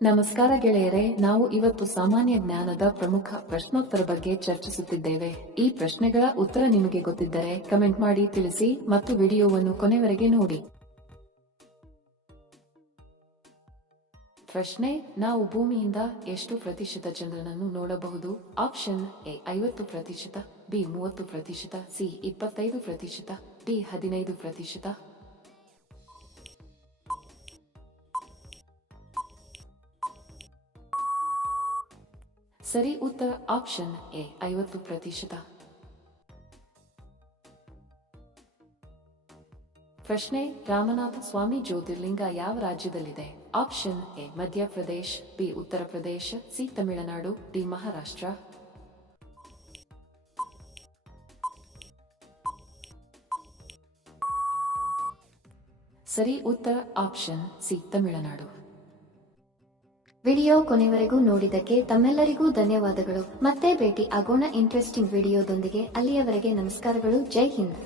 ನಮಸ್ಕಾರ ಗೆಳೆಯರೆ, ನಾವು ಇವತ್ತು ಸಾಮಾನ್ಯ ಜ್ಞಾನದ ಪ್ರಮುಖ ಪ್ರಶ್ನೋತ್ತರ ಬಗ್ಗೆ ಚರ್ಚಿಸುತ್ತಿದ್ದೇವೆ. ಈ ಪ್ರಶ್ನೆಗಳ ಉತ್ತರ ನಿಮಗೆ ಗೊತ್ತಿದ್ದರೆ ಕಮೆಂಟ್ ಮಾಡಿ ತಿಳಿಸಿ ಮತ್ತು ವಿಡಿಯೋವನ್ನು ಕೊನೆವರೆಗೆ ನೋಡಿ. ಪ್ರಶ್ನೆ: ನಾವು ಭೂಮಿಯಿಂದ ಎಷ್ಟು ಪ್ರತಿಶತ ಚಂದ್ರನನ್ನು ನೋಡಬಹುದು? Option A 50%, B 30%, C 25%, D 15%. ಸರಿ ಉತ್ತರ ಆಪ್ಷನ್ ಎ 50%. ಪ್ರಶ್ನೆ: ರಾಮನಾಥ ಸ್ವಾಮಿ ಜ್ಯೋತಿರ್ಲಿಂಗ ಯಾವ ರಾಜ್ಯದಲ್ಲಿದೆ? Option A Madhya Pradesh, B Uttar Pradesh, C Tamil Nadu, D Maharashtra. ಸರಿ ಉತ್ತರ ಆಪ್ಷನ್ ಸಿ ತಮಿಳುನಾಡು. ವಿಡಿಯೋ ಕೊನೆವರೆಗೂ ನೋಡಿದ್ದಕ್ಕೆ ತಮ್ಮೆಲ್ಲರಿಗೂ ಧನ್ಯವಾದಗಳು. ಮತ್ತೆ ಭೇಟಿ ಆಗೋಣ ಇಂಟ್ರೆಸ್ಟಿಂಗ್ ವಿಡಿಯೋದೊಂದಿಗೆ. ಅಲ್ಲಿಯವರೆಗೆ ನಮಸ್ಕಾರಗಳು. ಜೈ ಹಿಂದ್.